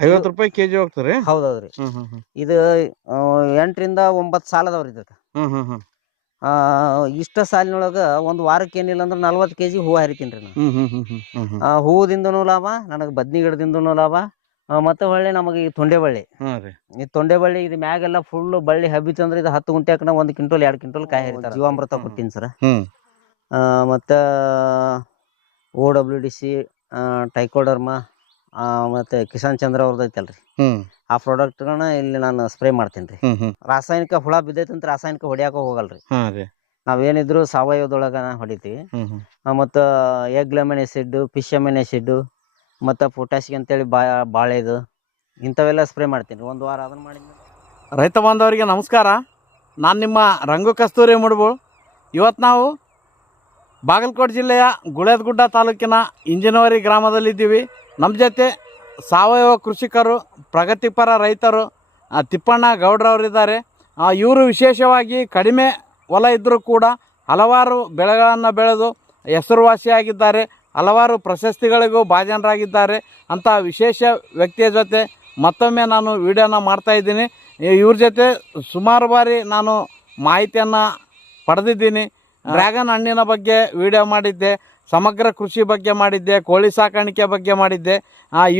50 ರೂಪಾಯಿ ಕೆಜಿ ಹೋಗ್ತಾರೆ. ಹೌದೌದ್ರಿ. ಇದು 8 ರಿಂದ 9 ಸಾಲ ಅದಾವ್ರಿ ಇದಕ್ಕೆ. ಇಷ್ಟ ಸಾಲಿನೊಳಗ ಒಂದು ವಾರಕ್ಕೆ ಏನಿಲ್ಲ ಅಂದ್ರೆ 40 ಕೆಜಿ ಹೂವು ಹರಿತೀನಿ ರೀ ನಾನು. ಹೂವುದಿಂದನೂ ಲಾಭ, ನನಗೆ ಬದ್ನಿ ಗಿಡದಿಂದನೂ ಲಾಭ, ಮತ್ತೆ ಹೊಳ್ಳಿ ನಮಗೆ ಈ ತೊಂಡೆಬಳ್ಳಿ. ಈ ತೊಂಡೆಬಳ್ಳಿ ಇದು ಮ್ಯಾಗೆಲ್ಲ ಫುಲ್ ಬಳ್ಳಿ ಹಬ್ಬಿತ್ತು ಅಂದ್ರೆ ಇದು 10 ಗುಂಟ್ಯಾಕ 1 ಕ್ವಿಂಟಲ್ 2 ಕ್ವಿಂಟಲ್ ಕಾಯಿ ಹರಿತಾರೆ. ಜೀವಾಮೃತ ಕೊಟ್ಟಿನಿ ಸರ್. ಮತ್ತು OWDC, ಟೈಕೋಡರ್ಮಾ, ಮತ್ತು ಕಿಸಾನ್ ಚಂದ್ರ ಅವ್ರದ್ದು ಐತಲ್ರಿ, ಆ ಪ್ರಾಡಕ್ಟ್ಗಳನ್ನ ಇಲ್ಲಿ ನಾನು ಸ್ಪ್ರೇ ಮಾಡ್ತೀನಿ ರೀ. ರಾಸಾಯನಿಕ ಹುಳ ಬಿದ್ದೈತಂತ ರಾಸಾಯನಿಕ ಹೊಡಿಯಾಕ ಹೋಗಲ್ರಿ. ನಾವೇನಿದ್ರು ಸಾವಯವದೊಳಗ ಹೊಡಿತೀವಿ. ಮತ್ತು egg lemon acid, fish Yaman acid, ಮತ್ತು ಪೊಟ್ಯಾಸಿಯಂ ಅಂತೇಳಿ ಬಾಳೆದು ಇಂಥವೆಲ್ಲ ಸ್ಪ್ರೇ ಮಾಡ್ತೀನಿ. 1 ವಾರ ಅದನ್ನು ಮಾಡಿದ್ಮೇಲೆ. ರೈತ ಬಾಂಧವರಿಗೆ ನಮಸ್ಕಾರ. ನಾನು ನಿಮ್ಮ ರಂಗು ಕಸ್ತೂರಿ ಮುಡ್ಬೋಳು. ಇವತ್ತು ನಾವು ಬಾಗಲಕೋಟೆ ಜಿಲ್ಲೆಯ ಗುಳೇದಗುಡ್ಡ ತಾಲೂಕಿನ ಇಂಜಿನವರಿ ಗ್ರಾಮದಲ್ಲಿದ್ದೀವಿ. ನಮ್ಮ ಜೊತೆ ಸಾವಯವ ಕೃಷಿಕರು, ಪ್ರಗತಿಪರ ರೈತರು ತಿಪ್ಪಣ್ಣ ಗೌಡ್ರವರಿದ್ದಾರೆ. ಇವರು ವಿಶೇಷವಾಗಿ ಕಡಿಮೆ ಹೊಲ ಇದ್ದರೂ ಕೂಡ ಹಲವಾರು ಬೆಳೆಗಳನ್ನು ಬೆಳೆದು ಹೆಸರುವಾಸಿಯಾಗಿದ್ದಾರೆ. ಹಲವಾರು ಪ್ರಶಸ್ತಿಗಳಿಗೂ ಭಾಜನರಾಗಿದ್ದಾರೆ. ಅಂಥ ವಿಶೇಷ ವ್ಯಕ್ತಿಯ ಜೊತೆ ಮತ್ತೊಮ್ಮೆ ನಾನು ವಿಡಿಯೋನ ಮಾಡ್ತಾಯಿದ್ದೀನಿ. ಇವ್ರ ಜೊತೆ ಸುಮಾರು ಬಾರಿ ನಾನು ಮಾಹಿತಿಯನ್ನು ಪಡೆದಿದ್ದೀನಿ. ಡ್ರ್ಯಾಗನ್ ಹಣ್ಣಿನ ಬಗ್ಗೆ ವಿಡಿಯೋ ಮಾಡಿದ್ದೆ, ಸಮಗ್ರ ಕೃಷಿ ಬಗ್ಗೆ ಮಾಡಿದ್ದೆ, ಕೋಳಿ ಸಾಕಾಣಿಕೆ ಬಗ್ಗೆ ಮಾಡಿದ್ದೆ.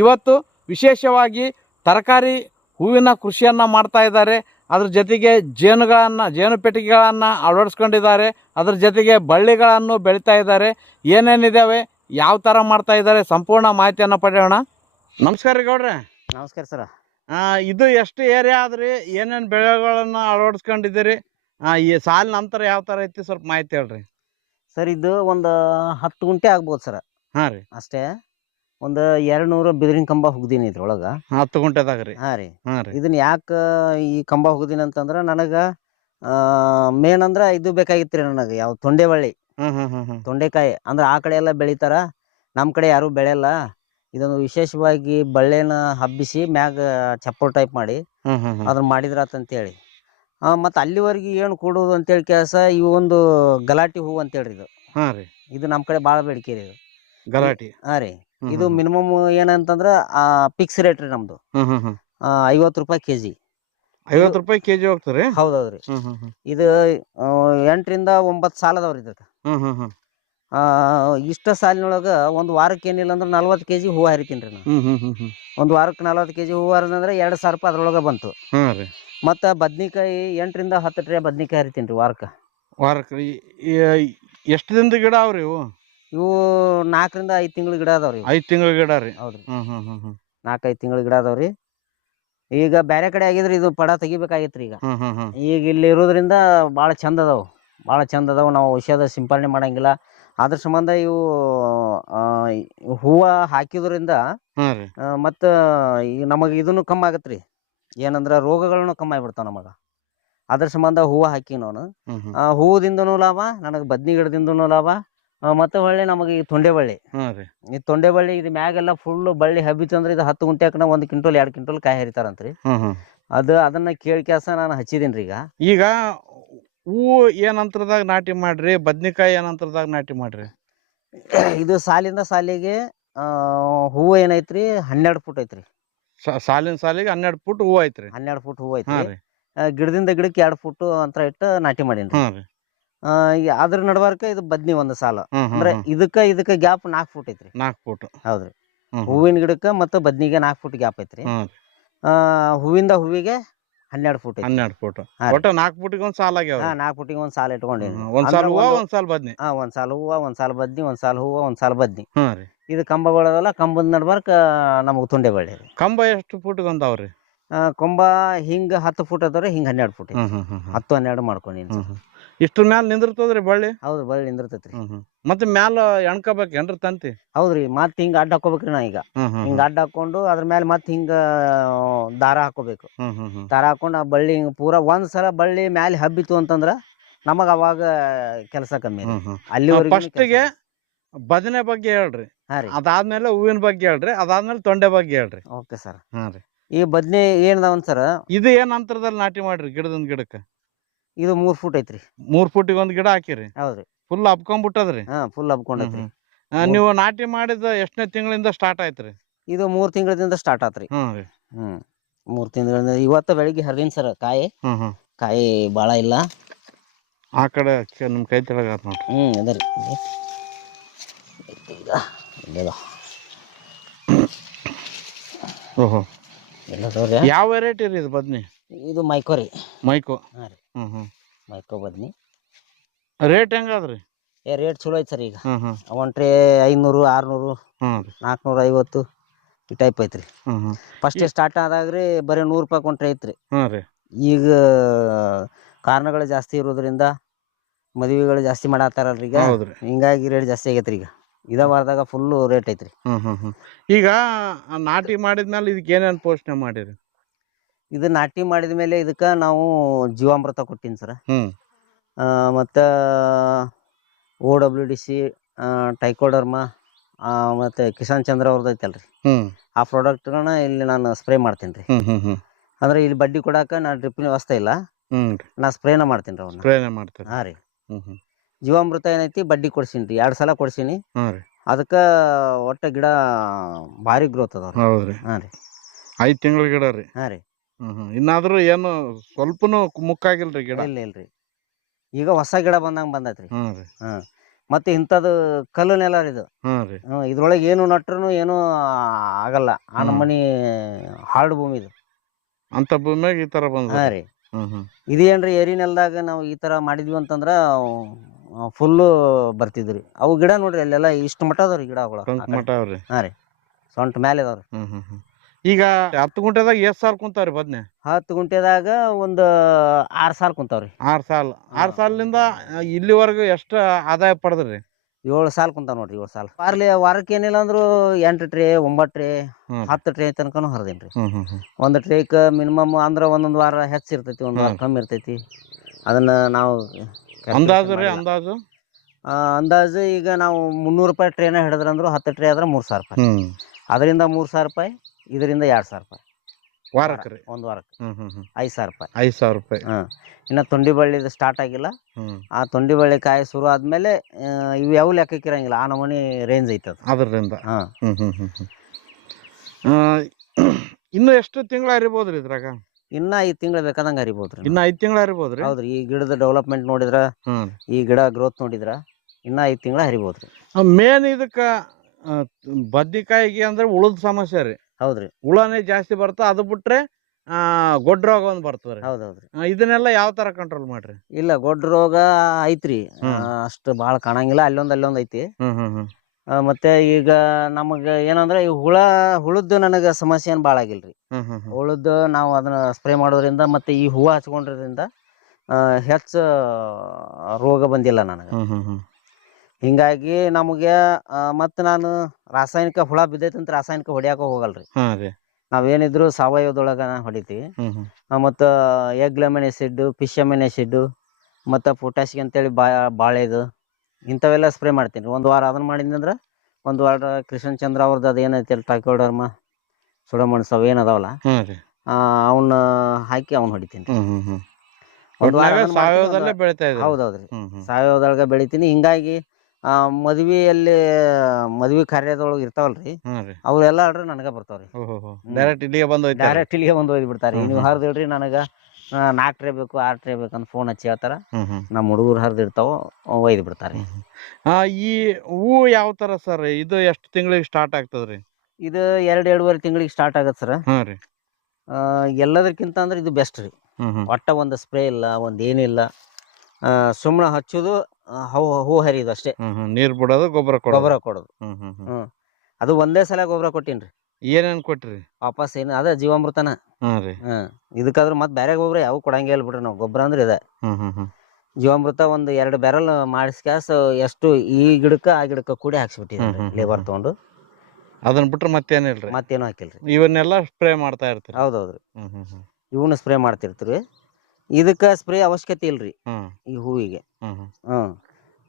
ಇವತ್ತು ವಿಶೇಷವಾಗಿ ತರಕಾರಿ ಹೂವಿನ ಕೃಷಿಯನ್ನು ಮಾಡ್ತಾ ಇದ್ದಾರೆ. ಅದ್ರ ಜೊತೆಗೆ ಜೇನು ಪೆಟ್ಟಿಗೆಗಳನ್ನು ಅಳವಡಿಸ್ಕೊಂಡಿದ್ದಾರೆ. ಅದ್ರ ಜೊತೆಗೆ ಬಳ್ಳಿಗಳನ್ನು ಬೆಳೀತಾ ಇದ್ದಾರೆ. ಏನೇನಿದ್ದಾವೆ, ಯಾವ ಥರ ಮಾಡ್ತಾ ಇದ್ದಾರೆ, ಸಂಪೂರ್ಣ ಮಾಹಿತಿಯನ್ನು ಪಡೆಯೋಣ. ನಮಸ್ಕಾರ ರೀ ಗೌಡ್ರೆ. ನಮಸ್ಕಾರ ಸರ್. ಇದು ಎಷ್ಟು ಏರಿಯಾ ಆದ್ರಿ, ಏನೇನು ಬೆಳೆಗಳನ್ನು ಅಳವಡಿಸ್ಕೊಂಡಿದ್ದೀರಿ, ಈ ಸಾಲಿನ ನಂತರ ಯಾವ ಥರ ಐತಿ, ಸ್ವಲ್ಪ ಮಾಹಿತಿ ಹೇಳ್ರಿ ಸರ್. ಇದು ಒಂದು 10 ಗುಂಟೆ ಆಗ್ಬೋದು ಸರ್. ರೀ ಅಷ್ಟೇ. ಒಂದು 200 ಬಿದಿರಿನ ಕಂಬ ಹುಗ್ದೀನಿ ಇದ್ರೊಳಗೆ. 10 ಗುಂಟೆದಾಗ ರೀ. ರೀ. ಇದನ್ನ ಯಾಕೆ ಈ ಕಂಬ ಹುಗ್ದೀನಿ ಅಂತಂದ್ರೆ ನನಗೆ ಮೇನ್ ಅಂದ್ರೆ ಇದು ಬೇಕಾಗಿತ್ತು ರೀ ನನಗೆ. ಯಾವ ತೊಂಡೆಬಳ್ಳಿ, ತೊಂಡೆಕಾಯಿ ಅಂದ್ರೆ ಆ ಕಡೆ ಎಲ್ಲ ಬೆಳಿತಾರ, ನಮ್ಮ ಕಡೆ ಯಾರು ಬೆಳೆಯಲ್ಲ. ಇದೊಂದು ವಿಶೇಷವಾಗಿ ಬಳ್ಳಿನ ಹಬ್ಬಿಸಿ ಮ್ಯಾಗ ಚಪ್ಪಲ್ ಟೈಪ್ ಮಾಡಿ ಅದನ್ನ ಮಾಡಿದ್ರಾತಂತೇಳಿ. ಮತ್ತು ಅಲ್ಲಿವರೆಗೆ ಏನು ಕೊಡೋದು ಅಂತೇಳಿ ಕೆಲಸ ಇವು ಒಂದು ಗಲಾಟಿ ಹೂವು ಅಂತೇಳ್ರಿ ಇದು. ಇದು ನಮ್ಮ ಕಡೆ ಭಾಳ ಬೇಡಿಕೆ ರೀ ಇದು ಗಲಾಟಿ. ರೀ. ಇದು ಮಿನಿಮಮ್ ಏನಂತಂದ್ರೆ ಫಿಕ್ಸ್ ರೇಟ್ ರೀ ನಮ್ದು. 50 ರೂಪಾಯಿ ಕೆಜಿ. 50 ರೂಪಾಯಿ ಕೆಜಿ ಹೋಗ್ತಾರೆ. ಹೌದೌದ್ರಿ. ಇದು 8 ರಿಂದ 9 ಸಾಲ ಅದಾವ್ರಿ ಇದಕ್ಕೆ. ಇಷ್ಟ ಸಾಲಿನೊಳಗ ಒಂದು ವಾರಕ್ಕೆ ಏನಿಲ್ಲ ಅಂದ್ರೆ 40 ಕೆಜಿ ಹೂವು ಹರಿತೀನಿ ರೀ ನಾನು. ಒಂದು ವಾರಕ್ಕೆ 40 ಕೆಜಿ ಹೂವು ಹರಿದಂದ್ರೆ 2000 ರೂಪಾಯಿ ಅದ್ರೊಳಗೆ ಬಂತು. ಮತ್ತು ಬದ್ನಿಕಾಯಿ 8 ರಿಂದ 10 ಟ್ರೇ ಬದ್ನಿಕಾಯಿ ಹರಿತೀನಿ ರೀ ವಾರಕ್ಕೆ. ಎಷ್ಟು ದಿನದ ಗಿಡ ಅವ್ರಿ ಇವು? ಇವು 4 ರಿಂದ 5 ತಿಂಗಳ ಗಿಡ ಅದಾವ್ರಿ. 5 ತಿಂಗಳ ಗಿಡ ರೀ. ಹೌದ್ರಿ. 4-5 ತಿಂಗಳ ಗಿಡ ಅದಾವ್ರಿ. ಈಗ ಬೇರೆ ಕಡೆ ಆಗಿದ್ರಿ ಇದು ಪಡ ತೆಗಿಬೇಕಾಗಿತ್ರಿ. ಈಗ ಇಲ್ಲಿ ಇರೋದ್ರಿಂದ ಭಾಳ ಚಂದ ಅದಾವು. ನಾವು ಔಷಧ ಸಿಂಪರಣೆ ಮಾಡಂಗಿಲ್ಲ. ಅದ್ರ ಸಂಬಂಧ ಇವು ಹೂವು ಹಾಕಿದ್ರಿಂದ ಮತ್ತು ಈಗ ನಮಗೆ ಇದನ್ನು ಕಮ್ಮಿ ಆಗತ್ತೆ ರೀ. ಏನಂದ್ರೆ ರೋಗಗಳನ್ನು ಕಮ್ಮಿ ಆಗಿಬಿಡ್ತಾವ ನಮಗೆ. ಅದ್ರ ಸಂಬಂಧ ಹೂವು ಹಾಕಿ ನಾನು. ಹೂವುದಿಂದನೂ ಲಾಭ, ನನಗೆ ಬದ್ನಿ ಗಿಡದಿಂದನೂ ಲಾಭ, ಮತ್ತು ಹೊಳ್ಳಿ ನಮಗೆ ಈ ತೊಂಡೆಬಳ್ಳಿ. ಈ ತೊಂಡೆಬಳ್ಳಿ ಇದು ಮ್ಯಾಗೆಲ್ಲ ಫುಲ್ ಬಳ್ಳಿ ಹಬ್ಬಿತ್ತು ಅಂದ್ರೆ ಇದು 10 ಗುಂಟ್ಯಾಕ 1 ಕ್ವಿಂಟಲ್ 2 ಕ್ವಿಂಟಲ್ ಕಾಯಿ ಹರಿತಾರಂತ್ರಿ. ಅದನ್ನ ಕೇಳಿ ಕೆಲಸ ನಾನು ಹಚ್ಚಿದೀನಿ ರೀ. ಈಗ ಹೂವು ಏನಂತರದಾಗ ನಾಟಿ ಮಾಡ್ರಿ, ಬದ್ನಿಕಾಯಿ ಏನಂತರದಾಗ ನಾಟಿ ಮಾಡ್ರಿ? ಇದು ಸಾಲಿಂದ ಸಾಲಿಗೆ ಹೂವು ಏನೈತ್ರಿ 12 ಫುಟ್ ಐತ್ರಿ. ಸಾಲಿನ ಸಾಲಿಗೆ 12 ಫುಟ್ ಹೂವು ಐತ್ರಿ. 12 ಫುಟ್ ಹೂವು ಐತ್ರಿ. ಗಿಡದಿಂದ ಗಿಡಕ್ಕೆ 2 ಫುಟ್ ಅಂತರ ಇಟ್ಟು ನಾಟಿ ಮಾಡೀನಿ. ಅದ್ರ ನಡ್ಬಾರ್ಕ ಇದು ಬದ್ನಿ ಒಂದು ಸಾಲ ಅಂದ್ರೆ ಇದಕ್ಕ ಗ್ಯಾಪ್ 4 ಫುಟ್ ಐತ್ರಿ. 4 ಫುಟ್. ಹೌದ್ರಿ. ಹೂವಿನ ಗಿಡಕ್ಕೆ ಮತ್ತು ಬದ್ನಿಗೆ 4 ಫುಟ್ ಗ್ಯಾಪ್ ಐತ್ರಿ. ಹೂವಿಂದ ಹೂವಿಗೆ 12 ಫುಟ್. 12 ಫುಟ್. ಒಟ್ಟು 4 ಫುಟಿಗೆ ಒಂದು ಸಾಲ ಆಗ್ಯಾವ. 4 ಫುಟಿಗೆ ಒಂದು ಸಾಲ ಇಟ್ಕೊಂಡಿನಿ. ಒಂದ್ ಸಾಲ ಹೂವ, ಒಂದ್ ಸಾಲ ಬದ್ನಿ. ಒಂದ್ ಸಾಲ ಹೂವ, ಒಂದ್ ಸಾಲ ಬದ್ನಿ, ಒಂದ್ ಸಾಲ ಹೂವ, ಒಂದ್ ಸಾಲ ಬದ್ನಿ. ಇದು ಕಂಬಗಳದಲ್ಲ. ಕಂಬದ ನಡ್ಬಾರ್ಕ ನಮಗ್ ತೊಂಡೆಬಳ್ಳಿ. ಕಂಬ ಎಷ್ಟು ಫುಟ್ ಬಂದಾವ್ರಿ? ಕೊಂಬ ಹಿಂಗ 10 ಫುಟ್ ಅದಾವ್ರಿ, ಹಿಂಗ 12 ಫುಟ್. 10-12 ಮಾಡ್ಕೊಂಡಿನಿ. ಇಷ್ಟ್ರ ಮ್ಯಾಲ ನಿಂದಿರ್ತದ್ರಿ ಬಳ್ಳಿ? ಹೌದು, ಬಳ್ಳಿ ನಿಂದಿರ್ತೈತ್ರಿ. ಮತ್ತೆ ಮ್ಯಾಲ ಎಣ್ಕಬೇಕೇನ್ರಿ ತಂತಿ? ಹೌದ್ರಿ. ಮತ್ ಹಿಂಗ ಅಡ್ಡ ಹಾಕೋಬೇಕ್ರಿ. ನಾ ಈಗ ಹಿಂಗ ಅಡ್ಡ ಹಾಕೊಂಡು ಅದ್ರ ಮೇಲೆ ಮತ್ ಹಿಂಗ ದಾರ ಹಾಕೋಬೇಕು. ದಾರ ಹಾಕೊಂಡು ಆ ಬಳ್ಳಿ ಹಿಂಗ ಪೂರಾ ಒಂದ್ಸಲ ಬಳ್ಳಿ ಮ್ಯಾಲೆ ಹಬ್ಬಿತ್ತು ಅಂತಂದ್ರ ನಮಗ ಅವಾಗ ಕೆಲಸ ಕಮ್ಮಿ. ಅಲ್ಲಿವರೆಗೆ ಫಸ್ಟಿಗೆ ಬದನೆ ಬಗ್ಗೆ ಹೇಳ್ರಿ, ಅದಾದ್ಮೇಲೆ ಹೂವಿನ ಬಗ್ಗೆ ಹೇಳ್ರಿ, ಅದಾದ್ಮೇಲೆ ತೊಂಡೆ ಬಗ್ಗೆ ಹೇಳ್ರಿ. Okay sir. ಈ ಬದ್ನೆ ಏನದಾವನ್ ಸರ್, ಇದು ಏನ್ ಅಂತರದಲ್ಲಿ ನಾಟಿ ಮಾಡ್ರಿ ಗಿಡದಿಂದ ಗಿಡಕ್ಕೆ? ಇದು 3 ಫುಟ್ ಐತ್ರಿ. 3 ಫುಟಿಗೆ ಒಂದ್ ಗಿಡ ಹಾಕಿರಿ? ಹೌದ್ರಿ. ಫುಲ್ ಹಬ್ಕೊಂಡ್ಬಿಟ್ಟದ್ರಿ? ಫುಲ್ ಹಬ್ಕೊಂಡೈತ್ರಿ. ನೀವು ನಾಟಿ ಮಾಡಿದ ಎಷ್ಟನೇ ತಿಂಗಳಿಂದ ಸ್ಟಾರ್ಟ್ ಆಯ್ತ್ರಿ? ಇದು 3 ತಿಂಗಳಿಂದ ಸ್ಟಾರ್ಟ್ ಆತ್ರಿ. ಹ್ಮ್ ರೀ 3 ತಿಂಗಳಿಂದ ಇವತ್ತು ಬೆಳಿಗ್ಗೆ ಹರಿದಿನ ಸರ್ ಕಾಯಿ. ಕಾಯಿ ಭಾಳ ಇಲ್ಲ. ಆ ಕಡೆ ನಿಮ್ಮ ಕೈ ತೆಳಗ ಆತ್ ನೋಡ್ರಿ. ಅದ ರೀ ಈಗ ಓಹೋ ಎಲ್ಲದವ್ರಿ. ಯಾವ ವೆರೈಟಿ ರೀ ಇದು ಬದ್ನಿ? ಇದು ಮೈಕೋ ರೀ. ಮೈಕೋ. ಹಾಂ ರೀ ಮೈಕೋ ಬದ್ನಿ. ರೇಟ್ ಹೆಂಗದ್ರಿ? ರೇಟ್ ಚಲೋ ಐತೆ ಸರ್ ಈಗ. ಒಂದು ಟ್ರೇ 500 600 450 ಈ ಟೈಪ್ ಐತ್ರಿ. ಫಸ್ಟ್ ಸ್ಟಾರ್ಟ್ ಆದಾಗ್ರಿ ಬರೀ 100 ರೂಪಾಯಿ ಒಂದು ಟ್ರೇ ಐತ್ರಿ. ಈಗ ಕಾರಣಗಳು ಜಾಸ್ತಿ ಇರೋದ್ರಿಂದ ಮದುವೆಗಳು ಜಾಸ್ತಿ ಮಾಡತ್ತಾರಲ್ರಿ ಈಗ, ಹಿಂಗಾಗಿ ರೇಟ್ ಜಾಸ್ತಿ ಆಗೈತ್ರಿ. ಈಗ ಇದ ವಾರದಾಗ ಫುಲ್ಲು ರೇಟ್ ಐತ್ರಿ. ಈಗ ನಾಟಿ ಮಾಡಿದ್ಮೇಲೆ ಇದಕ್ಕೆ ಏನೇನು ಪೋಷಣೆ ಮಾಡಿರಿ? ಇದು ನಾಟಿ ಮಾಡಿದ ಮೇಲೆ ಇದಕ್ಕೆ ನಾವು ಜೀವಾಮೃತ ಕೊಟ್ಟಿನಿ ಸರ್. ಮತ್ತು OWDC, ಟೈಕೋಡರ್ಮ, ಮತ್ತು ಕಿಸಾನ್ ಚಂದ್ರ ಅವ್ರದ್ದು ಐತಲ್ರಿ, ಆ ಪ್ರಾಡಕ್ಟ್ಗಳನ್ನ ಇಲ್ಲಿ ನಾನು ಸ್ಪ್ರೇ ಮಾಡ್ತೀನಿ ರೀ. ಅಂದ್ರೆ ಇಲ್ಲಿ ಬಡ್ಡಿ ಕೊಡಾಕ ನಾ ಡ್ರಿಪ್ಪಿನ ವ್ಯವಸ್ಥೆ ಇಲ್ಲ, ನಾ ಸ್ಪ್ರೇನ ಮಾಡ್ತೀನಿ ರೀ ಅವ್ನ. ಹಾಂ ರೀ. ಜೀವಾಮೃತ ಏನೈತಿ ಬಡ್ಡಿ ಕೊಡ್ಸೀನಿ ರೀ, 2 ಸಲ ಕೊಡ್ಸೀನಿ. ಅದಕ್ಕೆ ಒಟ್ಟ ಗಿಡ ಭಾರಿ ಗ್ರೋತ್ ಅದಾವ. ಹೌದ್ರಿ. ಹಾಂ ರೀ 5 ತಿಂಗಳ ಗಿಡ ರೀ. ಹಾಂ ರೀ. ಇನ್ನಾದ್ರೂ ಏನು ಸ್ವಲ್ಪನೂ ಮುಕ್ಕಾಗಿಲ್ರಿ ಗಿಡ? ಇಲ್ರಿ ಈಗ ಹೊಸ ಗಿಡ ಬಂದೈತ್ರಿ. ಮತ್ತೆ ಇಂಥದ್ದು ಕಲ್ಲು ನೆಲ ಇದು. ಇದ್ರೊಳಗೆ ಏನು ನಟ್ರು ಏನು ಆಗಲ್ಲ, ಆ ನಮ್ಮನಿ ಹಾರ್ಡ್ ಭೂಮಿ ಇದು. ಅಂತ ಭೂಮಿಯಾಗ ಈ ತರ ಬಂದ. ಹಾಂ ರೀ. ಇದೇನ್ರಿ ಏರಿ ನೆಲದಾಗ ನಾವು ಈ ತರ ಮಾಡಿದ್ವಿ ಅಂತಂದ್ರ ಫುಲ್ಲು ಬರ್ತಿದ್ರಿ. ಅವು ಗಿಡ ನೋಡ್ರಿ ಅಲ್ಲೆಲ್ಲ ಇಷ್ಟು ಮಟ್ಟ ಅದಾವ್ರಿ ಗಿಡಗಳು. ಹಾಂ ರೀ ಸೊಂಟ ಮೇಲೆ ಅದಾವ್ರಿ. ಈಗ 10 ಗುಂಟೆದಾಗ ಎಷ್ಟು ಸಾಲ ಕುಂತಾವ್ರಿ ಬದ್ನೆ? 10 ಗುಂಟೆದಾಗ ಒಂದು 6 ಸಾಲ ಕುಂತಾವ್ರಿ. 6 ಸಾಲಿನಿಂದ ಇಲ್ಲಿವರೆಗೂ ಎಷ್ಟು ಆದಾಯ ಪಡೆದ್ರಿ? 7 ಸಾಲ ಕುಂತಾವ ನೋಡ್ರಿ. 7 ಸಾಲ ವಾರಕ್ಕೆ ಏನಿಲ್ಲ ಅಂದ್ರು 8 ಟ್ರೇ 9 ಟ್ರೇ 10 ಟ್ರೇ ತನಕನೂ ಹರಿದೇನ್ರಿ. ಒಂದು ಟ್ರೇಕ್ ಮಿನಿಮಮ್ ಅಂದ್ರೆ ಒಂದೊಂದು ವಾರ ಹೆಚ್ಚಿರ್ತೈತಿ, ಒಂದು ವಾರ ಕಮ್ಮಿ ಇರ್ತೈತಿ. ಅದನ್ನ ನಾವು ಅಂದಾಜು ಈಗ ನಾವು 300 ರೂಪಾಯಿ ಟ್ರೇನ ಹಿಡಿದ್ರಂದ್ರು 10 ಟ್ರೇ ಆದ್ರೆ 3,000 ರೂಪಾಯಿ. ಅದರಿಂದ 3,000 ರೂಪಾಯಿ, ಇದರಿಂದ 2,000 ರೂಪಾಯಿ ವಾರಕ್ಕೆ. ಒಂದು ವಾರಕ್ಕೆ 5,000 ರೂಪಾಯಿ. 5,000 ರೂಪಾಯಿ. ಇನ್ನು ತೊಂಡಿ ಬಳ್ಳಿದು ಸ್ಟಾರ್ಟ್ ಆಗಿಲ್ಲ. ಆ ತೊಂಡಿ ಬಳ್ಳಿ ಕಾಯಿ ಶುರು ಆದ್ಮೇಲೆ ಇವು ಯಾವ ಲೆಕ್ಕಕ್ಕೆ ಇರಂಗಿಲ್ಲ, ಆ ನಮೂನಿ ರೇಂಜ್ ಐತೆ ಅದರಿಂದ. ಇನ್ನು ಎಷ್ಟು ತಿಂಗಳ ಹರಿಬೋದ್ರಿ ಇದ್ರಾಗ? ಇನ್ನ 5 ತಿಂಗಳು ಬೇಕಾದಂಗ ಹರಿಬೋದ್ರಿ. ಇನ್ನ 5 ತಿಂಗಳ ಹರಿಬೋದ್ರಿ? ಹೌದ್ರಿ. ಈ ಗಿಡದ ಡೆವಲಪ್ಮೆಂಟ್ ನೋಡಿದ್ರ, ಈ ಗಿಡ ಗ್ರೋತ್ ನೋಡಿದ್ರ ಇನ್ನ 5 ತಿಂಗಳ ಹರಿಬೋದ್ರಿ. ಮೇನ್ ಇದಕ್ಕ ಬದ್ನಿಕಾಯಿಗೆ ಅಂದ್ರೆ ಉಳದ ಸಮಸ್ಯೆ ರೀ. ಹೌದ್ರಿ. ಹುಳನೇ ಜಾಸ್ತಿ ಬರ್ತಾ, ಅದು ಬಿಟ್ರೆ ಗೊಡ್ಡ ರೋಗ ಒಂದ್ ಬರ್ತದ್ರಿ. ಹೌದೌದ್ರಿ. ಇದನ್ನೆಲ್ಲ ಯಾವ ತರ ಕಂಟ್ರೋಲ್ ಮಾಡ್ರಿ? ಇಲ್ಲ, ಗೊಡ್ಡ ರೋಗ ಐತ್ರಿ, ಅಷ್ಟು ಬಾಳ ಕಾಣಂಗಿಲ್ಲ, ಅಲ್ಲೊಂದ್ ಐತಿ. ಮತ್ತೆ ಈಗ ನಮಗ ಏನಂದ್ರೆ ಈ ಹುಳದ್ದು ನನಗ ಸಮಸ್ಯೆ ಏನ್ ಬಾಳ ಆಗಿಲ್ರಿ. ಹುಳದ್ದು ನಾವು ಅದನ್ನ ಸ್ಪ್ರೇ ಮಾಡೋದ್ರಿಂದ ಮತ್ತೆ ಈ ಹೂವು ಹಚ್ಕೊಂಡ್ರಿಂದ ಹೆಚ್ಚು ರೋಗ ಬಂದಿಲ್ಲ ನನಗೆ. ಹಿಂಗಾಗಿ ನಮಗೆ ಮತ್ತೆ ನಾನು ರಾಸಾಯನಿಕ ಹುಳ ಬಿದ್ದೈತಂತ ರಾಸಾಯನಿಕ ಹೊಡಿಯಾಕ ಹೋಗಲ್ರಿ. ನಾವೇನಿದ್ರು ಸಾವಯವದೊಳಗ ಹೊಡಿತೀವಿ. ಮತ್ತು ಎಗ್ಲೆಮನ್ ಆಸಿಡ್, ಫಿಶಮನ್ ಆಸಿಡ್, ಮತ್ತು ಪೊಟ್ಯಾಸಿಯಂ ಅಂತೇಳಿ ಬಾಳೆದು ಇಂಥವೆಲ್ಲ ಸ್ಪ್ರೇ ಮಾಡ್ತೀನಿ. ಒಂದು ವಾರ ಅದನ್ನ ಮಾಡಿದ್ನಂದ್ರೆ ಒಂದು ವಾರ ಕಿಶನ್ ಚಂದ್ರ ಅವ್ರದ್ದು ಅದು ಏನೈತಿ ಟೈಕೋಡರ್ಮ, ಸುಡಮಣ್ಸ್ ಅವೇನು ಅದಾವಲ್ಲ ಅವನ್ನ ಹಾಕಿ ಅವ್ನ ಹೊಡಿತೀನಿ. ಹೌದೌದ್ರಿ, ಸಾವಯವದೊಳಗ ಬೆಳಿತೀನಿ. ಹಿಂಗಾಗಿ ಮದ್ವಿ ಕಾರ್ಯದೊಳಗೆ ಇರ್ತಾವಲ್ರಿ, ಅವ್ರೆಲ್ಲ ಆರ್ಡ್ರ್ ನನಗ ಬರ್ತಾವ್ರಿ. ಡೈರೆಕ್ಟ್ ಇಲ್ಲಿಗೆ ಬಂದು ಒಯ್ದು ಬಿಡ್ತಾರಿ. ನೀವು ಹರಿದಿಡ್ರಿ, ನನಗ 4 ಟ್ರೇ ಬೇಕು 6 ಟ್ರೇ ಬೇಕಂತ ಫೋನ್ ಹಚ್ಚಿ ಹೇಳ್ತಾರ. ನಮ್ಮ ಹುಡುಗರು ಹರಿದಿಡ್ತಾವ, ಒಯ್ದು ಬಿಡ್ತಾರಿ. ಈ ಹೂ ಯಾವ ತರ ಸರ್? ಇದು ಎಷ್ಟು ತಿಂಗಳಿಗೆ ಸ್ಟಾರ್ಟ್ ಆಗ್ತದ್ರಿ? ಇದು 2-2.5 ತಿಂಗಳಿಗೆ ಸ್ಟಾರ್ಟ್ ಆಗತ್ತೆ ಸರ್. ಎಲ್ಲದಕ್ಕಿಂತ ಅಂದ್ರೆ ಇದು ಬೆಸ್ಟ್ ರೀ. ಒಟ್ಟ ಒಂದು ಸ್ಪ್ರೇ ಇಲ್ಲ, ಒಂದು ಏನಿಲ್ಲ, ಸುಮ್ಮನೆ ಹಚ್ಚೋದು, ಹೂ ಹರಿಯೋದು ಅಷ್ಟೇ. ನೀರ್ ಬಿಡೋದು, ಗೊಬ್ಬರ ಕೊಡೋದು. ಅದು ಒಂದೇ ಸಲ ಗೊಬ್ಬರ ಕೊಟ್ಟಿನ್ರಿ. ಏನೇನ್ ಕೊಟ್ರಿ ವಾಪಸ್? ಏನು ಅದ ಜೀವಾಮೃತನ. ಇದಕ್ಕಾದ್ರೂ ಮತ್ತೆ ಬೇರೆ ಗೊಬ್ಬರ ಯಾವ ಕೊಡಂಗೇ ಇಲ್ಲ ಬಿಡ್ರಿ. ನಾವು ಗೊಬ್ಬರ ಅಂದ್ರೆ ಇದೆ, ಜೀವಾಮೃತ ಒಂದು 2 ಬ್ಯಾರಲ್ ಮಾಡಿಸ್ಕ್ಯಾಸ್ ಎಷ್ಟು ಈ ಗಿಡಕ್ಕ ಆ ಗಿಡಕ್ಕ ಕೂಡಿ ಹಾಕ್ಸಿಬಿಟ್ಟಿದ್ರಿ ಲೇಬರ್ ತಗೊಂಡು. ಅದನ್ನ ಬಿಟ್ರೆ ಮತ್ತೇನಿಲ್ರಿ? ಮತ್ತೇನು ಹಾಕಿಲ್ರಿ. ಇವನ್ನೆಲ್ಲ ಸ್ಪ್ರೇ ಮಾಡ್ತಾ ಇರ್ತೀರಿ? ಹೌದೌದ್ರಿ, ಇವನ್ನ ಸ್ಪ್ರೇ ಮಾಡ್ತಿರ್ತೀರಿ. ಇದಕ್ಕ ಸ್ಪ್ರೇ ಅವಶ್ಯಕತೆ ಇಲ್ರಿ ಈ ಹೂವಿಗೆ.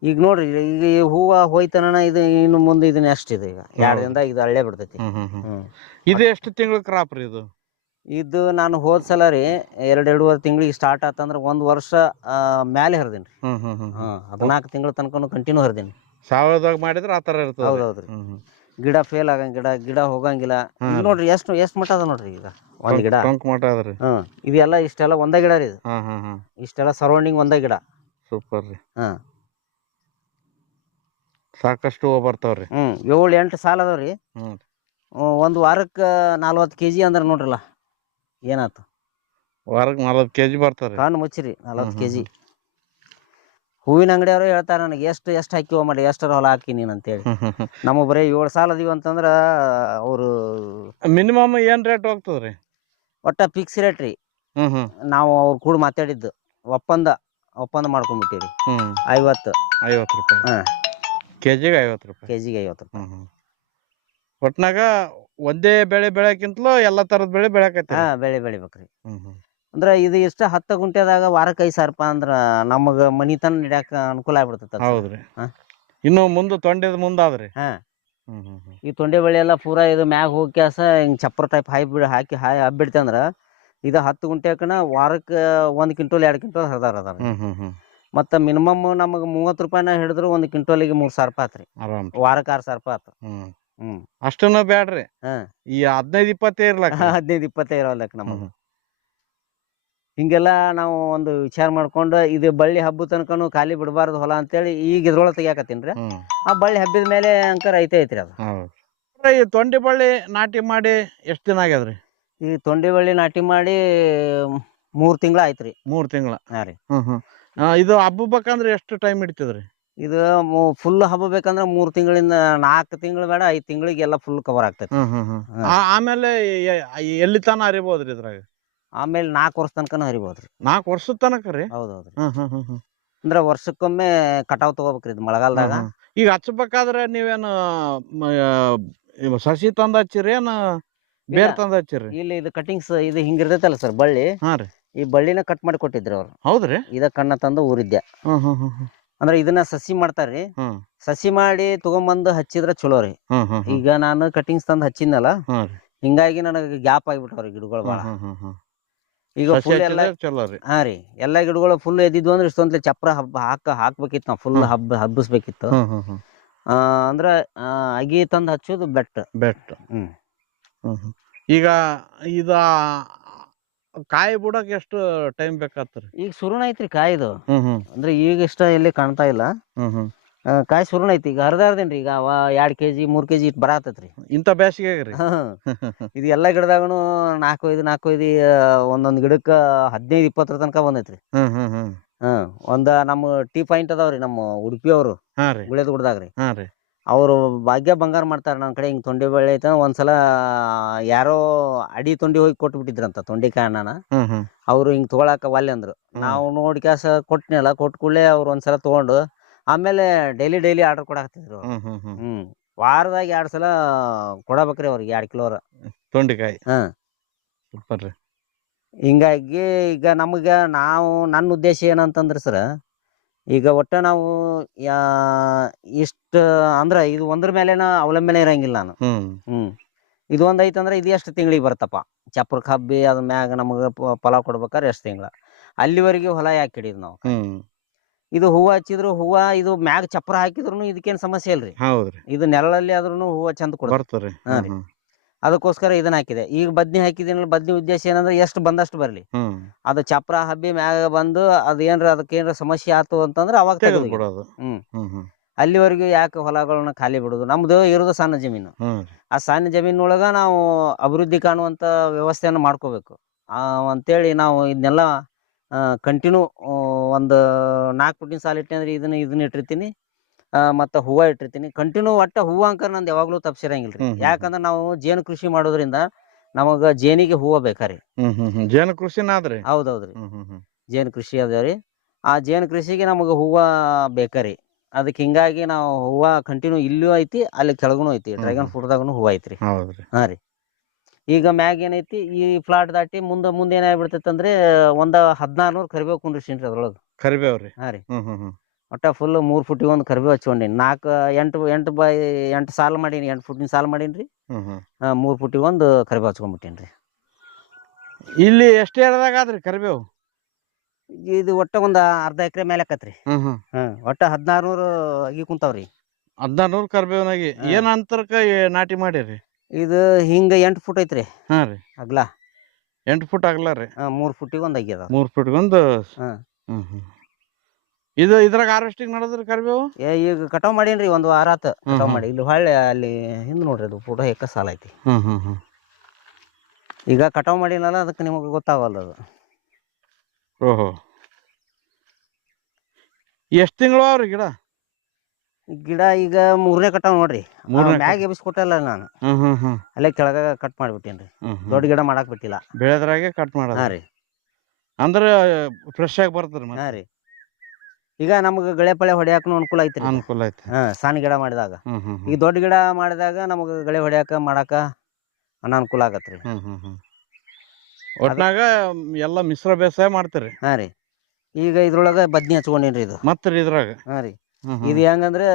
ಈಗ ನೋಡ್ರಿ, ಈಗ ಈ ಹೂವ ಹೋಯ್ತನ ಇದು ಇನ್ನು ಮುಂದೆ ಇದನ್ನ ಎಷ್ಟಿದೆ, ಈಗ 2 ದಿನದಾಗ ಇದು ಹಳ್ಳೆ ಬಿಡ್ತೈತಿ. ಇದು ಎಷ್ಟು ತಿಂಗಳ ಕ್ರಾಪ್ ರೀ ಇದು? ಇದು ನಾನು ಹೋದ್ ಸಲ ರೀ 2-2.5 ತಿಂಗಳಿಗೆ ಸ್ಟಾರ್ಟ್ ಆತಂದ್ರ 1 ವರ್ಷ ಮ್ಯಾಲೆ ಹರಿದೀನಿ. 14 ತಿಂಗಳ ತನಕ ಕಂಟಿನ್ಯೂ ಹರಿದೀನಿ. ಸಾವಯವದಾಗ ಮಾಡಿದ್ರೆ ಆ ತರ ಇರ್ತದೆ. ಹೌದೌದ್ರಿ. ಗಿಡ ಫೇಲ್ ಆಗಂಗಿಲ್ಲ, ಗಿಡ ಹೋಗಂಗಿಲ್ಲ. ಇಲ್ಲಿ ನೋಡ್ರಿ ಎಷ್ಟು ಮಟ್ಟ ಅದ ನೋಡ್ರಿ ಈಗ ಒಂದ್ ಗಿಡ. ಟೊಂಕ್ ಮಠ ಅದ್ರಿ. ಇದೆಲ್ಲ ಇಷ್ಟೆಲ್ಲ ಒಂದೇ ಗಿಡ ರೀ ಇದು. ಇಷ್ಟೆಲ್ಲ ಸರೌಂಡಿಂಗ್ ಒಂದೇ ಗಿಡ. ಸೂಪರ್ ರೀ. ಸಾಕಷ್ಟು ಹೂವು ಬರ್ತಾವ್ರಿ. 7-8 ಸಾಲ ಅದಾವ್ರಿ. ಒಂದ್ ವಾರಕ್ಕೆ 40 kg ಅಂದ್ರೆ ನೋಡ್ರಲ್ಲ ಏನಾಯ್ತು. ವಾರಕ್ಕೆ 40 kg ಬರ್ತಾವ್ರಿ. ಕಣ್ಣು ಮುಚ್ಚಿರಿ 40 kg. ಹೂವಿನ ಅಂಗಡಿಯವರು ಹೇಳ್ತಾರೆ ನನಗೆ ಎಷ್ಟು ಹಾಕಿವ ಮಾಡಿ ಎಷ್ಟರ ಹೊಲ ಹಾಕಿ ನೀನು ಅಂತೇಳಿ. ನಮ್ಮ ಬರೀ 7 ಸಾಲ ಅದೀವಿ ಅಂತಂದ್ರ ಅವರು ಮಿನಿಮಮ್ ಏನ್ ರೇಟ್ ಹೋಗ್ತದ್ರಿ? ಒಟ್ಟ ಫಿಕ್ಸ್ ರೇಟ್ ರೀ. ನಾವು ಅವ್ರು ಕೂಡ ಮಾತಾಡಿದ್ದು ಒಪ್ಪಂದ ಮಾಡ್ಕೊಂಡ್ಬಿಟ್ಟಿವ್ರಿ. 50 ರೂಪಾಯಿ ಕೆಜಿಗೆ. 50 ರೂಪಾಯಿ ಕೆಜಿಗೆ 50 ರೂಪಾಯಿ. ಒಟ್ನಾಗ ಒಂದೇ ಬೆಳೆ ಬೆಳೆಯಕ್ಕಿಂತಲೂ ಎಲ್ಲಾ ತರದ ಬೆಳೆ ಬೆಳೆಯಕತ್ತಿ. ಬೆಳೆ ಬೆಳಿಬೇಕ್ರಿ. ಅಂದ್ರ ಇದು ಇಷ್ಟ 10 ಗುಂಟೆದಾಗ ವಾರಕ್ಕೆ 5,000 ರೂಪಾಯಿ ಅಂದ್ರ ನಮಗ ಮನಿತನ ನಡ್ಯಾಕ ಅನುಕೂಲ ಆಗ್ಬಿಡ್ತೈತಿ. ಹೌದ್ರಿ. ಇನ್ನು ಮುಂದೆ ತೊಂಡೆದ ಮುಂದಾದ್ರಿ. ಈ ತೊಂಡೆ ಬೆಳೆ ಎಲ್ಲ ಪೂರಾ ಇದು ಮ್ಯಾಗ ಹೋಗಿ ಕ್ಯಾಸ ಹಿಂಗ್ ಚಪ್ಪರ ಟೈಪ್ ಹಾಕಿ ಹಬ್ಬಿಡ್ತಂದ್ರ ಇದು 10 ಗುಂಟೆಕನ ವಾರಕ್ಕೆ 1 ಕ್ವಿಂಟಲ್ 2 ಕ್ವಿಂಟಲ್ ಹರಿದಾರ. ಮತ್ತ ಮಿನಿಮಮ್ ನಮಗ 30 ರೂಪಾಯಿನ ಹಿಡಿದ್ರು 1 ಕ್ವಿಂಟಲ್ಗೆ 3,000 ರೂಪಾಯಿ ಆತ್ರಿ. ವಾರಕ್ಕೆ 6,000 ರೂಪಾಯಿ ಆತು. ಅಷ್ಟನ್ನ ಬ್ಯಾಡ್ರಿ. ಈ 15-20 ಇರ್ಲಕ್ಕ. 15-20 ಇರೋಲ್ಲಕ್ ನಮಗ. ಹಿಂಗೆಲ್ಲ ನಾವು ಒಂದು ವಿಚಾರ ಮಾಡ್ಕೊಂಡು ಇದು ಬಳ್ಳಿ ಹಬ್ಬ ತನಕನು ಖಾಲಿ ಬಿಡಬಾರ್ದು ಹೊಲ ಅಂತೇಳಿ ಈಗ ಇದ್ರೊಳಗೆ ತೆಗಿಯಾಕತ್ತೀನ್ರಿ. ಆ ಬಳ್ಳಿ ಹಬ್ಬಿದ ಮೇಲೆ ಅಂಕರ್ ಐತೆ ಐತ್ರಿ ಅದು. ಈ ತೊಂಡೆ ಬಳ್ಳಿ ನಾಟಿ ಮಾಡಿ ಎಷ್ಟು ದಿನ ಆಗ್ಯದ್ರಿ? ಈ ತೊಂಡೆ ಬಳ್ಳಿ ನಾಟಿ ಮಾಡಿ 3 ತಿಂಗಳ ಆಯ್ತ್ರಿ. 3 ತಿಂಗಳ. ರೀ. ಇದು ಹಬ್ಬಬೇಕಂದ್ರೆ ಎಷ್ಟು ಟೈಮ್ ಹಿಡಿತದ್ರಿ? ಇದು ಫುಲ್ ಹಬ್ಬ ಬೇಕಂದ್ರೆ 3 ತಿಂಗಳಿಂದ 4 ತಿಂಗಳು ಬೇಡ 5 ತಿಂಗಳಿಗೆ ಎಲ್ಲ ಫುಲ್ ಕವರ್ ಆಗ್ತೈತಿ. ಆಮೇಲೆ ಎಲ್ಲಿ ತನ ಹರಿಬೋದ್ರಿ ಇದ್ರಾಗ? ಆಮೇಲೆ 4 ವರ್ಷ ತನಕನೂ ಹರಿಬೋದ್ರಿ. 4 ವರ್ಷದ ತನಕ ರೀ? ಹೌದೌದ್ರಿ. ಅಂದ್ರೆ ವರ್ಷಕ್ಕೊಮ್ಮೆ ಕಟಾವ್ ತಗೋಬೇಕ್ರಿ ಇದು ಮಳೆಗಾಲದಾಗ. ಈಗ ಹಚ್ಚಬೇಕಾದ್ರೆ ನೀವೇನು ಸಸಿ ತಂದ ಹಚ್ಚಿರಿ ಏನ ಬೇರ್ ತಂದ ಹಚ್ಚಿರಿ? ಇಲ್ಲಿ ಇದು ಕಟಿಂಗ್ಸ್ ಇದು ಹಿಂಗಿರ್ತೈತಲ್ಲ ಸರ್ ಬಳ್ಳಿ. ಈ ಬಳ್ಳಿನ ಕಟ್ ಮಾಡಿ ಕೊಟ್ಟಿದ್ರಿ ಅವ್ರು. ಹೌದ್ರಿ? ಇದ ಕಣ್ಣ ತಂದು ಊರಿದ್ದೆ. ಅಂದ್ರೆ ಇದನ್ನ ಸಸಿ ಮಾಡ್ತಾರ್ರಿ. ಸಸಿ ಮಾಡಿ ತಗೊಂಬಂದು ಹಚ್ಚಿದ್ರ ಚಲೋ ರೀ. ಈಗ ನಾನು ಕಟಿಂಗ್ಸ್ ತಂದು ಹಚ್ಚಿದ್ನಲ್ಲ, ಹಿಂಗಾಗಿ ನನಗೆ ಗ್ಯಾಪ್ ಆಗಿಬಿಟ್ಟವ್ರಿ ಗಿಡಗಳು ಬಾಳ. ಈಗ ಫುಲ್ ಎಲ್ಲ ರೀ ಎಲ್ಲಾ ಗಿಡಗಳು ಫುಲ್ ಎದ್ದಿದ್ವು ಅಂದ್ರೆ ಇಷ್ಟೊಂದ್ಲೆ ಚಪ್ರ ಹಾಕ್ಬೇಕಿತ್ತು. ನಾವು ಫುಲ್ ಹಬ್ಬಿಸ್ಬೇಕಿತ್ತು. ಅಂದ್ರ ಅಗಿ ತಂದು ಹಚ್ಚೋದು ಬೆಟ್. ಈಗ ಇದ ಕಾಯಿ ಬಿಡಕ್ ಎಷ್ಟು ಟೈಮ್ ಬೇಕಾಗ್ತರಿ? ಈಗ ಶುರುನ ಐತ್ರಿ ಕಾಯಿದು. ಅಂದ್ರೆ ಈಗ ಇಷ್ಟ ಎಲ್ಲಿ ಕಾಣ್ತಾ ಇಲ್ಲ. ಕಾಯಿ ಶುರುನ ಐತಿ. ಈಗ ಹರಿದಾರ್ದೇನ್ರಿ ಈಗ 2 kg 3 kg ಇಟ್ ಬರತೈತ್ರಿ ಇಂತ ಬೇಸಿಗೆ. ಇದು ಎಲ್ಲಾ ಗಿಡದಾಗನು 4-5 ಒಂದೊಂದ್ ಗಿಡಕ್ಕ 15-20 ತನಕ ಬಂದೈತ್ರಿ. ಒಂದ ನಮ್ಮ ಟೀ ಪಾಯಿಂಟ್ ಅದಾವ್ರಿ ನಮ್ಮ ಉಡುಪಿ ಅವರು ಗುಳೇದ ಗುಡ್ದಾಗ್ರಿ. ಅವ್ರು ಭಾಗ್ಯ ಬಂಗಾರ ಮಾಡ್ತಾರ. ನನ್ನ ಕಡೆ ಹಿಂಗ್ ತೊಂಡೆ ಬೆಳೆ ಐತ. ಒಂದ್ಸಲ ಯಾರೋ ಅಡಿ ತೊಂಡಿ ಹೋಗಿ ಕೊಟ್ಬಿಟ್ಟಿದ್ರಂತ ತೊಂಡೆಕಾಯಿ ಅಣ್ಣನ. ಅವ್ರು ಹಿಂಗ್ ತಗೊಳಕ ಒಲ್ಲೆ ಅಂದ್ರು. ನಾವು ನೋಡಿ ಕ್ಯಾಸ ಕೊಟ್ನಲ್ಲ, ಕೊಟ್ಟ ಕೂಡಲೇ ಅವ್ರು ಒಂದ್ಸಲ ತಗೊಂಡು ಆಮೇಲೆ ಡೈಲಿ ಆರ್ಡರ್ ಕೊಡಾಕತ್ತಿದ್ರು. ವಾರದಾಗ 2 ಸಲ ಕೊಡಬೇಕ್ರಿ ಅವ್ರಿಗೆ 2 ಕಿಲೋ ತೊಂಡೆಕಾಯಿ. ಹಿಂಗಾಗಿ ಈಗ ನನ್ನ ಉದ್ದೇಶ ಏನಂತಂದ್ರೆ ಸರ್, ಈಗ ಒಟ್ಟ ನಾವು ಇಷ್ಟ ಅಂದ್ರ ಇದು ಒಂದ್ರ ಮೇಲೆನ ಅವಲಂಬನೆ ಇರಂಗಿಲ್ಲ ನಾನು. ಇದು ಒಂದ್ ಐತಂದ್ರ ಇದು ಎಷ್ಟು ತಿಂಗಳಿಗೆ ಬರ್ತಪ್ಪ ಚಪ್ರಕ್ ಹಬ್ಬಿ ಅದ್ರ ಮ್ಯಾಗ ನಮಗ ಫಲ ಕೊಡ್ಬೇಕಾದ್ರೆ ಎಷ್ಟು ತಿಂಗಳ ಅಲ್ಲಿವರೆಗೆ ಹೊಲ ಯಾಕೆ ಹಿಡಿದ್ ನಾವು. ಇದು ಹೂವು ಹಚ್ಚಿದ್ರು ಇದು ಮ್ಯಾಗ ಚಪ್ರ ಹಾಕಿದ್ರು ಇದಕ್ಕೇನ್ ಸಮಸ್ಯೆ ಇಲ್ರಿ. ಇದು ನೆರಳಲ್ಲಿ ಆದ್ರೂ ಹೂವು ಚಂದ ಕೊಡ್ತಾರೆ. ಅದಕ್ಕೋಸ್ಕರ ಇದನ್ನ ಹಾಕಿದೆ. ಈಗ ಬದ್ನಿ ಹಾಕಿದಿನಲ್ಲ, ಬದ್ನಿ ಉದ್ದೇಶ ಏನಂದ್ರೆ ಎಷ್ಟು ಬಂದಷ್ಟು ಬರ್ಲಿ. ಅದು ಚಪ್ರ ಹಬ್ಬಿ ಮ್ಯಾಗ ಬಂದು ಅದ್ ಅದಕ್ಕೇನ್ರ ಸಮಸ್ಯೆ ಆತು ಅಂತಂದ್ರೆ ಅವಾಗ ತೆಗೆದು ಅಲ್ಲಿವರೆಗೂ ಯಾಕೆ ಹೊಲಗಳನ್ನ ಖಾಲಿ ಬಿಡುದು. ನಮ್ದು ಇರೋದು ಸಣ್ಣ ಜಮೀನು. ಆ ಸಣ್ಣ ಜಮೀನೊಳಗ ನಾವು ಅಭಿವೃದ್ಧಿ ಕಾಣುವಂತ ವ್ಯವಸ್ಥೆಯನ್ನು ಮಾಡ್ಕೋಬೇಕು ಅಂತೇಳಿ ನಾವು ಇದನ್ನೆಲ್ಲ ಕಂಟಿನ್ಯೂ ಒಂದು 4 ಫುಟಿನ ಸಾಲ ಇಟ್ಟೆ ಅಂದ್ರೆ ಇದನ್ನ ಇಟ್ಟಿರ್ತೀನಿ. ಮತ್ತೆ ಹೂವು ಇಟ್ಟಿರ್ತೀನಿ ಕಂಟಿನ್ಯೂ. ಒಟ್ಟ ಹೂವು ಅಂಕರ್ ನಂದು ಯಾವಾಗ್ಲೂ ತಪ್ಸಿರಂಗಿಲ್ರಿ. ಯಾಕಂದ್ರೆ ನಾವು ಜೇನು ಕೃಷಿ ಮಾಡೋದ್ರಿಂದ ನಮಗ ಜೇನಿಗೆ ಹೂವು ಬೇಕಾರಿ. ಜೇನು ಕೃಷಿನ ಆದ್ರಿ? ಹೌದೌದ್ರಿ, ಜೇನು ಕೃಷಿ ಅದಾವ್ರಿ. ಆ ಜೇನು ಕೃಷಿಗೆ ನಮಗ ಹೂವ ಬೇಕಾರಿ. ಅದಕ್ಕೆ ಹಿಂಗಾಗಿ ನಾವು ಹೂವ ಕಂಟಿನ್ಯೂ ಇಲ್ಲೂ ಐತಿ, ಅಲ್ಲಿ ಕೆಳಗುನು ಐತಿ. ಡ್ರ್ಯಾಗನ್ ಫ್ರೂಟ್ದಾಗನು ಹೂವ ಐತ್ರಿ. ರೀ ಈಗ ಮ್ಯಾಗ ಏನೈತಿ, ಈ ಫ್ಲಾಟ್ ದಾಟಿ ಮುಂದೆ ಏನಾಗ್ಬಿಡ್ತೈತಿ ಅಂದ್ರೆ ಒಂದ 1600 ಕರಿಬೇವು ಕುಂಡ್ರಿಸೀನ್ರಿ ಅದ್ರೊಳಗ. ಕರಿಬೇವ್ರಿ? ಒಟ್ಟ ಫುಲ್ 3 ಫುಟಿಗೆ ಒಂದು ಕರಿಬೇವು ಹಚ್ಕೊಂಡೀನಿ. 8 by 8 ಸಾಲ ಮಾಡೀನಿ. 8 ಫುಟಿನ ಸಾಲ ಮಾಡೀನ್ರಿ. 3 ಫುಟಿಗೆ ಒಂದು ಕರಿಬೇವು ಹಚ್ಕೊಂಡ್ಬಿಟ್ಟೇನ್ರಿ. ಇಲ್ಲಿ ಎಷ್ಟೇ ಎಡದಾಗ ಆದ್ರಿ ಕರಿಬೇವು? ಇದು ಒಟ್ಟ ಒಂದ್ ಅರ್ಧ ಎಕರೆ ಮೇಲೆ ಆಕತ್ರಿ. ಒಟ್ಟ 1600 ಅಗಿ ಕುಂತಾವ್ರಿ. 1600 ಕರ್ಬೇವನಾಗಿ ಏನ್ ಅಂತರಕ್ಕ ನಾಟಿ ಮಾಡಿರಿ? ಇದು ಹಿಂಗ 8 ಫುಟ್ ಐತ್ರಿ ಹಾ ರೀ, ಅಗ್ಲ. 8 ಫುಟ್ ಅಗಲ ರೀ, 3 ಫುಟ್ಟಿಗೆ ಒಂದ್ ಆಗ್ಯದ. 3 ಫುಟ್ಗೊಂದು. ಹಾ. ಇದು ಇದ್ರಾಗ ಹಾರ್ವೆಸ್ಟಿಂಗ್ ನಡೆದ್ರಿ ಕರ್ಬೇವು? ಈಗ ಕಟಾವ್ ಮಾಡೇನ್ರಿ, ಒಂದ್ ವಾರ ಆತ ಕಟಾವ್ ಮಾಡಿ. ಇಲ್ಲಿ ಹೊಳ್ಳಿ ಅಲ್ಲಿ ಹಿಂದ್ ನೋಡ್ರಿ, ಅದು ಫೋಟೋ ಹೆಕ್ಕ ಸಾಲ ಐತಿ. ಈಗ ಕಟಾವ್ ಮಾಡಿನಲ್ಲ, ಅದಕ್ಕೆ ನಿಮಗೆ ಗೊತ್ತಾಗಲ್ಲ ಅದು. ಓಹೋ, ಎಷ್ಟ್ ತಿಂಗಳು ಅವ್ರಿ ಗಿಡ? ಗಿಡ ಈಗ 3ನೇ ಕಟಾವ್ ನೋಡ್ರಿ. ಮ್ಯಾಗ ಎಬ್ಬಿಸ್ಕೊಟ್ಟಲ್ಲ ನಾನು, ಅಲ್ಲೇ ಕೆಳಗ ಕಟ್ ಮಾಡಿಬಿಟ್ಟೇನ್ರಿ. ದೊಡ್ಡ ಗಿಡ ಮಾಡಾಕ್ ಬಿಟ್ಟಿಲ್ಲ, ಬೆಳೆದ್ರಾಗೆ ಕಟ್ ಮಾಡ. ಹಾ ರೀ. ಅಂದ್ರ ಫ್ರೆಶ್ ಆಗಿ ಬರ್ತದ್ರಿ. ಹಾ ರೀ. ಈಗ ನಮ್ಗೆ ಗಳೆ ಪಳೆ ಹೊಡ್ಯಾಕನು ಅನುಕೂಲ ಐತ್ರಿ. ಅನುಕೂಲ ಐತಿ. ಸಣ್ಣ ಗಿಡ ಮಾಡಿದಾಗ. ಈಗ ದೊಡ್ಡ ಗಿಡ ಮಾಡಿದಾಗ ನಮಗ ಗಳೆ ಹೊಡ್ಯಾಕ ಮಾಡಾಕ ಅನಾನುಕೂಲ ಆಗತ್ರಿ. ಒಟ್ನಾಗ ಎಲ್ಲ ಮಿಶ್ರ ಬೇಸಾಯ ಮಾಡ್ತೀರಿ? ಹಾ ರೀ. ಈಗ ಇದ್ರೊಳಗ ಬದ್ನಿ ಹಚ್ಕೊಂಡೇನ್ರಿ ಇದು. ಮತ್ರಿ ಇದ್ರಾಗ? ಹಾ ರೀ. ಇದು ಹೆಂಗಂದ್ರೆ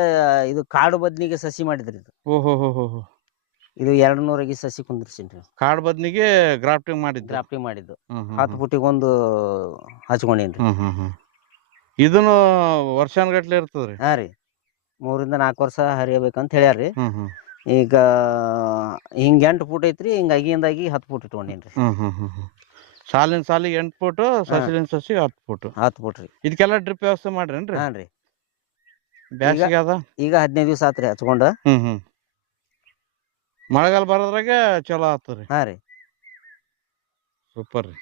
ಇದು ಕಾಡು ಬದ್ನಿಗೆ ಸಸಿ ಮಾಡಿದ್ರಿ ಇದು. ಓಹೋ, ಇದು 200 ಸಸಿ ಕುಂದಿರ್ಸಿನ್ರಿ. ಕಾಡು ಬದ್ನಿಗೆ ಗ್ರಾಫ್ಟಿಂಗ್ ಮಾಡಿದ್ದು 10 ಫುಟಿಗೆ ಒಂದು ಹಚ್ಕೊಂಡೇನ್ರಿ. ಇದನ್ನು ವರ್ಷಾನ್ಗಟ್ಲೆ ಇರ್ತದ್ರಿ? ಹಾ ರೀ. 3 ರಿಂದ 4 ವರ್ಷ ಹರಿಯಬೇಕಂತ ಹೇಳ್ಯಾರ್ರಿ. ಈಗ ಹಿಂಗ 8 ಫುಟ್ ಐತ್ರಿ, ಹಿಂಗ ಅಗಿಯಿಂದಾಗಿ 10 ಫುಟ್ ಇಟ್ಕೊಂಡೇನ್ರಿ. ಸಾಲಿನ ಸಾಲಿಗೆ 8 ಫುಟ್, ಸಸಿಲಿನ ಸಸಿ 10 ಫುಟ್. 10 ಫುಟ್ ರೀ. ಇದಕ್ಕೆಲ್ಲ ಡ್ರಿಪ್ ವ್ಯವಸ್ಥೆ ಮಾಡ್ರೇನ್ರಿ? ಹಾ ರೀ. ಬ್ಯಾಸಿಗೆ ಅದ ಈಗ 15 ದಿವಸ ಆತ್ರಿ ಹಚ್ಕೊಂಡ. ಮಳೆಗಾಲ ಬರೋದ್ರಾಗೆ ಚಲೋ ಆತರಿ. ಹಾ ರೀ. ಸೂಪರ್ ರೀ.